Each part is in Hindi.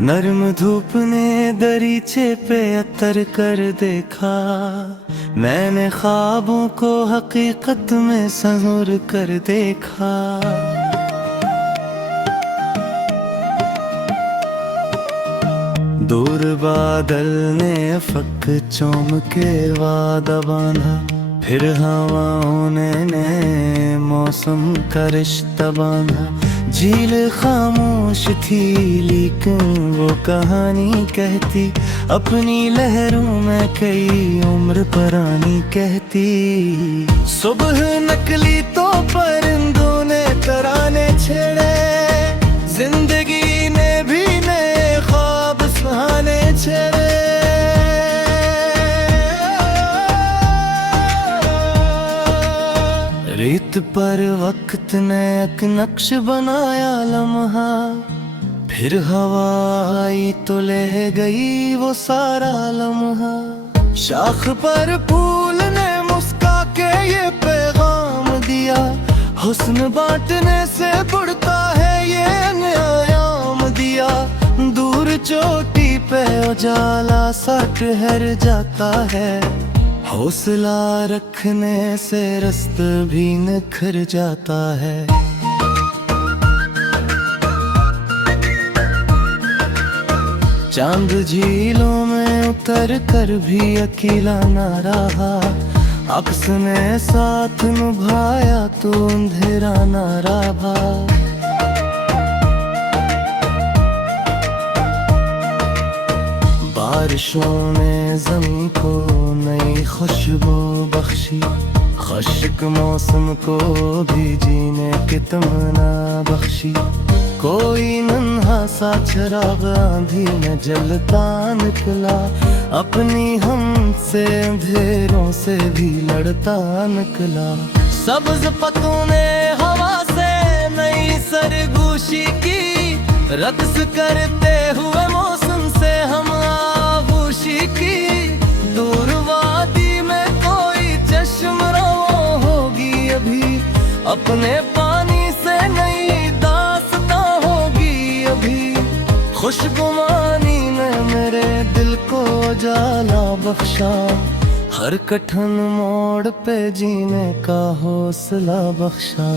नर्म धूप ने दरीचे पे अतर कर देखा, मैंने ख्वाबों को हकीकत में संजोर कर देखा। दूर बादल ने अफक चोम के वादा बांधा, फिर हवाओं ने मौसम का रिश्ता बांधा। झील खामोश थी लेकिन वो कहानी कहती, अपनी लहरों में कई उम्र पुरानी कहती। सुबह निकली तो परिंदों ने तराने छेड़े, जिंदगी ने भी नए ख्वाब सुहाने छेड़े। रेत पर वक्त ने एक नक्श बनाया लम्हा, फिर हवा आई तो ले गई वो सारा लम्हा। शाख पर फूल ने मुस्का के ये पैगाम दिया, हुस्न बांटने से बढ़ता है ये अन्यायाम दिया। दूर चोटी पे उजाला सा ठहर जाता है, हौसला रखने से रास्ता भी निखर जाता है। चांद झीलों में उतर कर भी अकेला न रहा, अक्स ने साथ निभाया तो अंधेरा न रहा। बारिशों ने ज़मीं को नई खुशबू बख्शी, खुश्क मौसम को भी जीने की तमन्ना बख्शी। कोई नन्हा सा चिराग आंधी में जलता निकला, अपनी हमसे अंधेरों से भी लड़ता निकला। सब्ज पत्तों ने हवा से नई सरगोशी की, रक्स करते हुए मौसम से हम आगोशी की। दूर वादी में कोई चश्मराओ होगी अभी, अपने पानी से नई दास्तां होगी अभी। खुशगुमानी ने मेरे दिल को उजाला बख्शा, हर कठिन मोड़ पे जीने का हौसला बख्शा।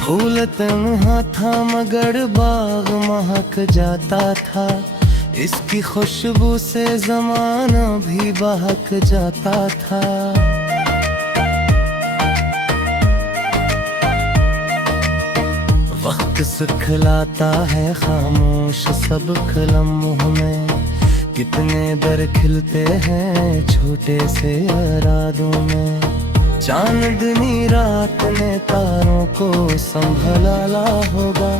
फूल तन्हा था मगर बाग महक जाता था, इसकी खुशबू से ज़माना भी बहक जाता था। वक्त सिखलाता है खामोश सब कलमों में, कितने दर खिलते हैं छोटे से इरादों में। चांदनी रात ने तारों को संभला होगा,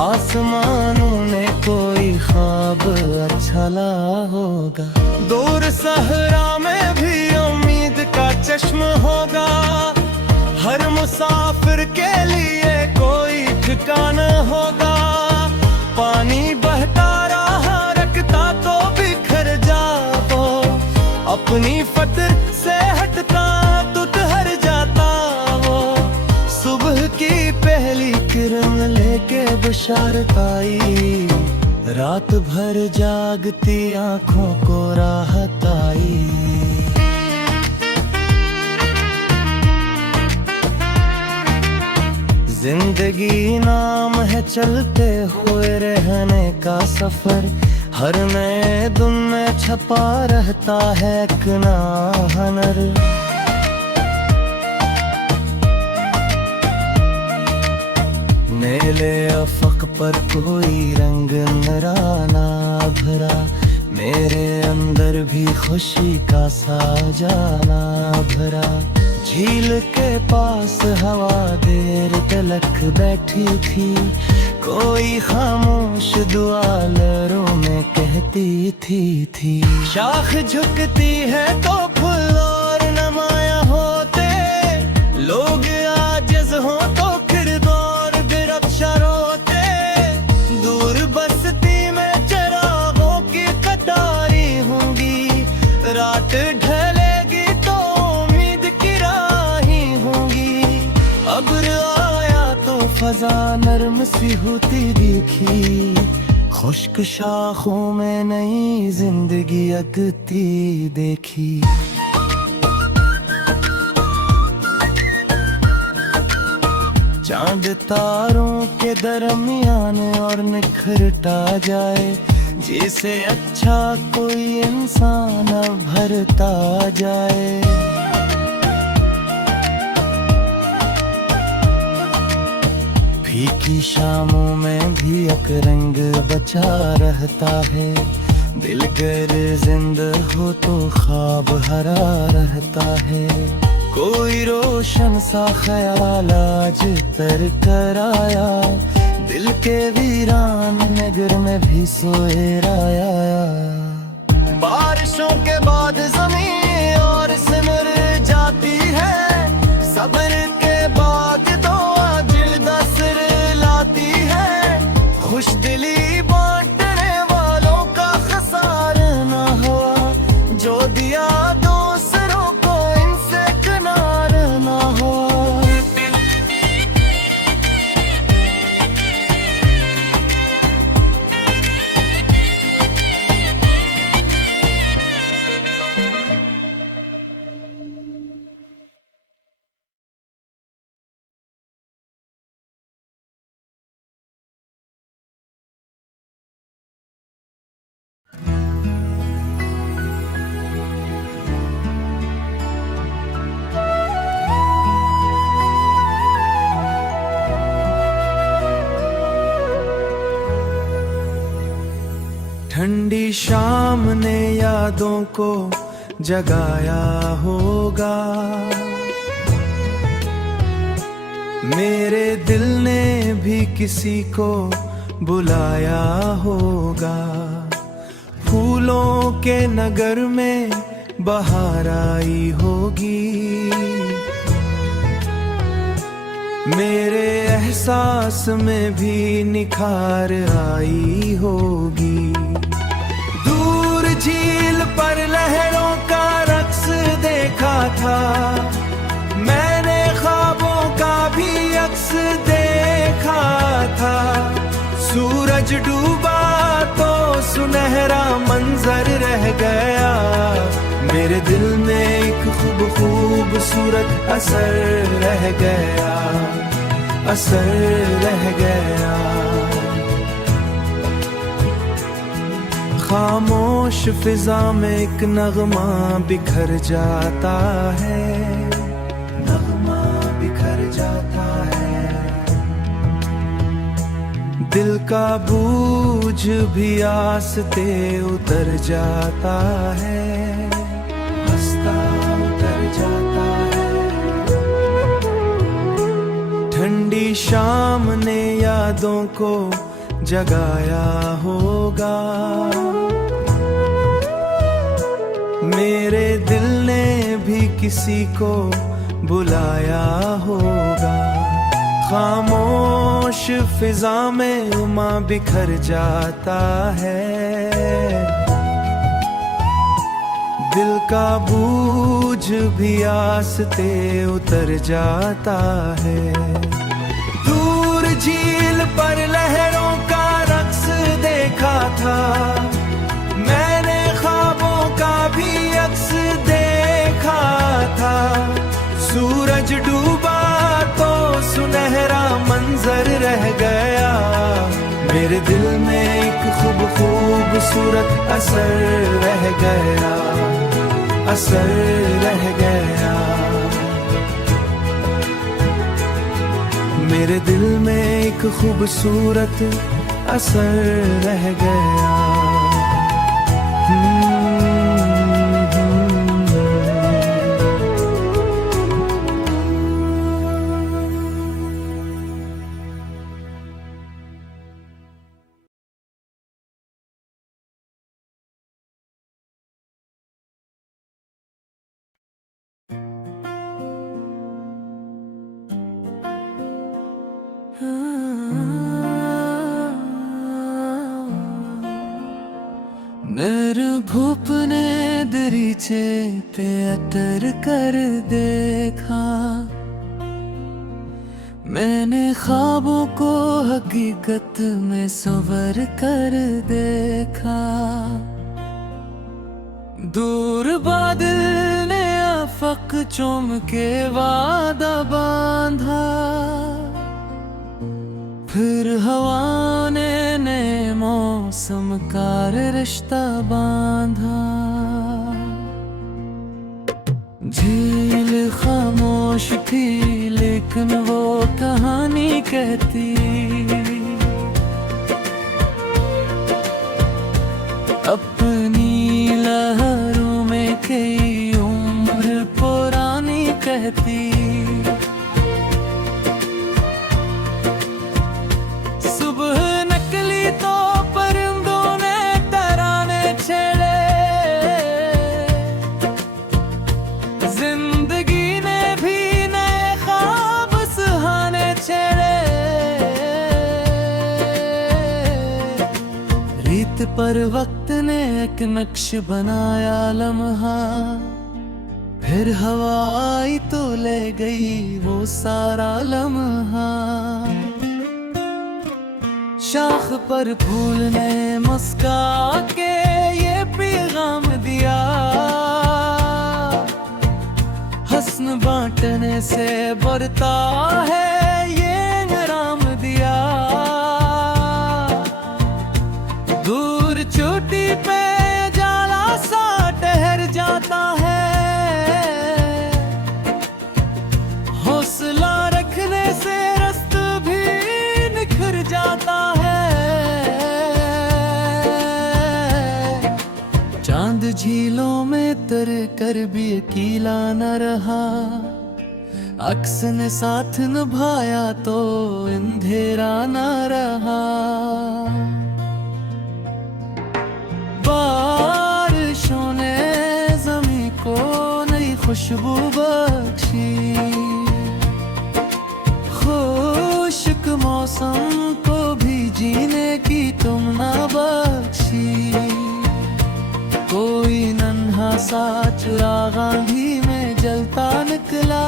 आसमानों ने कोई ख्वाब अच्छा ला होगा। दूर सहरा में भी उम्मीद का चश्म होगा, हर मुसाफिर के लिए कोई ठिकाना होगा। पानी बहता रहा रखता तो बिखर जाओ, अपनी फतर से हटता तो ठहर जाता वो। सुबह की पहली किरण लेके बशारत आई, रात भर जागती आंखों को राहत आई। जिंदगी नाम है चलते हुए रहने का सफर, हर नए दिन में छपा रहता है एक नया हुनर। मेले अफक पर कोई रंग नराना भरा, मेरे अंदर भी खुशी का साजाना भरा। झील के पास हवा देर तलक बैठी थी, कोई खामोश दुआ लहरों में कहती थी। शाख झुकती है तो फूल और नमाया होते, लोग आजिज़ हो तो किरदार बेरक्षा रोते। दूर बस्ती में चिरागों की कतारी होंगी, रात ढलेगी तो उम्मीद की राही होंगी। अब्र आया फजा नरम सी होती दिखी, खुश्क शाखों में नई जिंदगी अगती देखी। चांद तारों के दरमियान और निखरता जाए, जिसे अच्छा कोई इंसान भरता जाए। फीकी शामों में भी एक रंग बचा रहता है, दिल गर जिंदा हो तो ख्वाब हरा रहता है। कोई रोशन सा ख्याल आज तर कर आया, दिल के वीरान नगर में भी सोए राया। बारिशों के बाद जमीन और सिमर जाती है, सब्र के बाद दुआ दिल दसर लाती है। खुश दिली बांटने वालों का खसार ना हुआ, जो दिया दूसरों को इनसे किनार ना हुआ। ठंडी शाम ने यादों को जगाया होगा, मेरे दिल ने भी किसी को बुलाया होगा। फूलों के नगर में बहार आई होगी, मेरे एहसास में भी निखार आई होगी। दूर झील पर लहरों का रक्स देखा था, मैंने ख्वाबों का भी अक्स देखा था। सूरज डूबा तो सुनहरा मंजर रह गया, मेरे दिल में एक खूबसूरत असर रह गया, असर रह गया। खामोश फिजा में एक नगमा बिखर जाता है, नगमा बिखर जाता है। दिल का बोझ भी आस्ते उतर जाता है, हंसता उतर जाता है। ठंडी शाम ने यादों को जगाया होगा, मेरे दिल ने भी किसी को बुलाया होगा। खामोश फिजा में उमा बिखर जाता है, दिल का बोझ भी आस्ते उतर जाता है। दूर झील पर लहरों का रक्स देखा था, मैंने ख्वाबों का भी अक्स देखा था। सूरज डूबा तो सुनहरा मंजर रह गया, मेरे दिल में एक खूबसूरत असर रह गया, असर रह गया। मेरे दिल में एक खूबसूरत असर रह गया। निर्भुपने दरीचे पे अतर कर देखा, मैंने ख्वाबों को हकीकत में सवर कर देखा, दूर बादल ने आफक चूम के वादा बांधा, फिर हवा ने नए मौसम का रिश्ता बांधा। झील खामोश थी लेकिन वो कहानी कहती, अपनी लहरों में कई उम्र पुरानी कहती। सुबह निकली तो परिंदों ने तराने छेड़े, जिंदगी ने भी नए ख्वाब सुहाने छेड़े। रीत पर वक्त ने एक नक्श बनाया लम्हा, फिर हवा आई तो ले गई वो सारा लम्हा। शाख पर फूल ने मुस्का के ये पैगाम दिया, हस्न बांटने से बढ़ता है ये इनाम दिया। दूर चोटी पे जाला सा ठहर जाता है, हौसला रखने से रास्ता भी निखर जाता है। चांद झीलों में तर कर भी अकेला न रहा, अक्स ने साथ निभाया तो अंधेरा न रहा। बारिशों ने ज़मीं को नई खुशबू बख्शी, खुश्क मौसम को भी जीने की तुम ना बख्शी। कोई नन्हा सा चिराग आंधी में जलता निकला,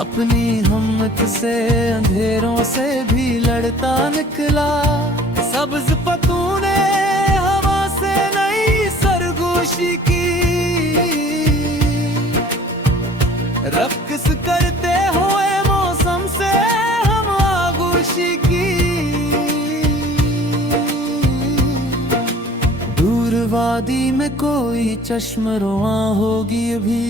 अपनी हिम्मत से अंधेरों से भी लड़ता निकला। सब्ज पतूने हवा से नई सरगोशी की, रक्स करते हुए मौसम से हम आगोशी की। दूर वादी में कोई चश्म रुआ होगी अभी,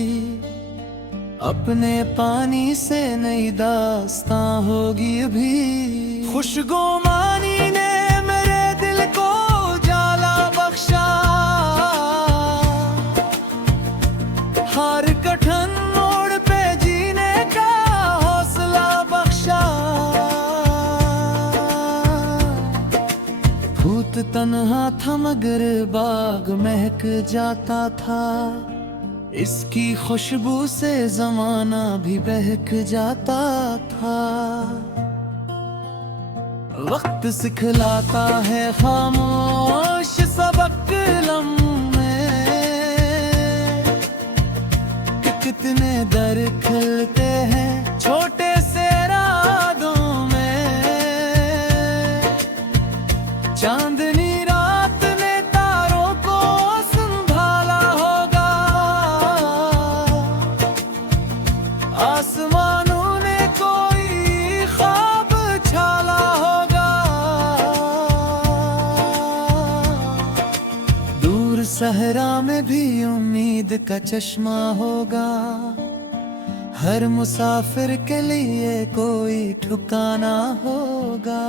अपने पानी से नई दास्तां होगी अभी। खुशगो मानी ने मेरे दिल को जाला बख्शा, हर कठिन मोड़ पे जीने का हौसला बख्शा। भूत तन्हा था मगर बाग महक जाता था, इसकी खुशबू से जमाना भी बहक जाता था। वक्त सिखलाता है खामोश सबक लम्हे, कि कितने दर खिलते हैं छोटे से रातों में। चांदनी रात ने तारों को संभाला होगा, आसमानों ने कोई ख्वाब छाला होगा। दूर सहरा में भी उम्मीद का चश्मा होगा, हर मुसाफिर के लिए कोई ठिकाना होगा।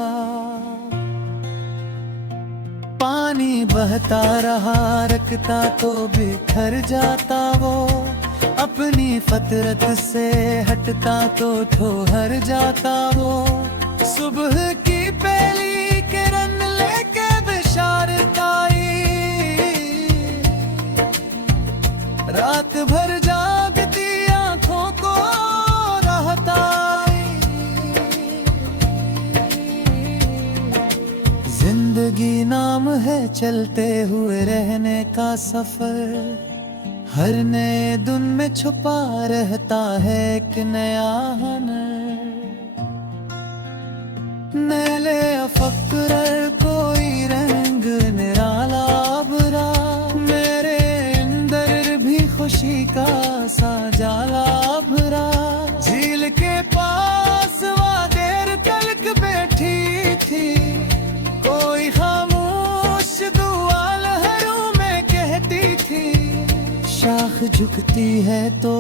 पानी बहता रहा रखता तो बिखर जाता वो, अपनी फतरत से हटता तो ठोहर जाता वो। सुबह की पहली किरण लेके बिशारत आई, रात भर जागती आंखों को राहत आई। जिंदगी नाम है चलते हुए रहने का सफर, हर नए दिन में छुपा रहता है एक नया हुनर। मेले फक्र कोई रंग निराला भरा, मेरे अंदर भी खुशी का सा जाला भरा। झील के पास वहाँ देर तलक बैठी थी, कोई खामोश दुआ लहरों में कहती थी। शाख झुकती है तो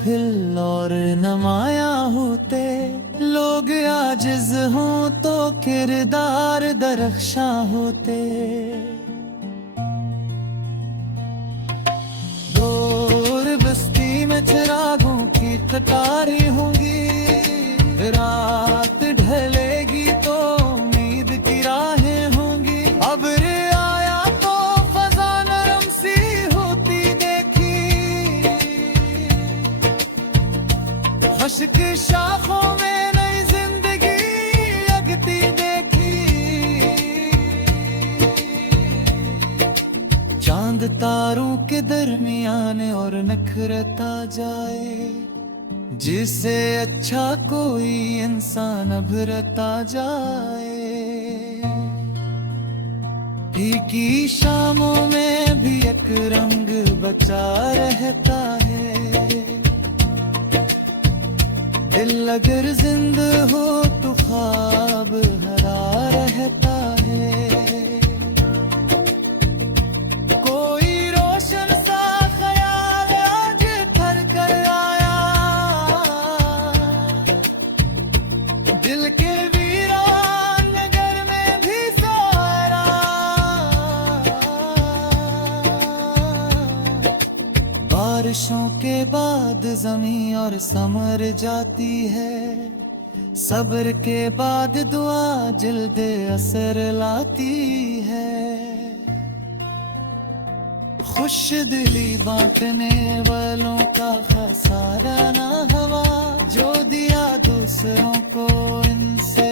फिर और नमाया होते, लोग आजिज हों तो किरदार दरख्शां होते। दूर बस्ती में चिरागों की कतारें होंगी, रात ढलेगी तो उम्मीद की राहें होंगी। अब रे आया तो फजा नरम सी होती देखी, हश्क शाखों में नई जिंदगी लगती देखी। चांद तारों के दरमियान और नखरता जाए, जिसे अच्छा कोई इंसान अभरता जाए। फीकी शामों में भी एक रंग बचा रहता है, दिल अगर जिंद हो तो ख्वाब हरा रहता है। कोई रोशन सा ख्याल आज भर कर आया, दिल के वीरान नगर में भी सहारा। बारिशों के बाद जमीन और समर जाती है, सब्र के बाद दुआ जल्द असर लाती है। खुश दिली बांटने वालों का खसारा ना हवा, जो दिया दूसरों को इनसे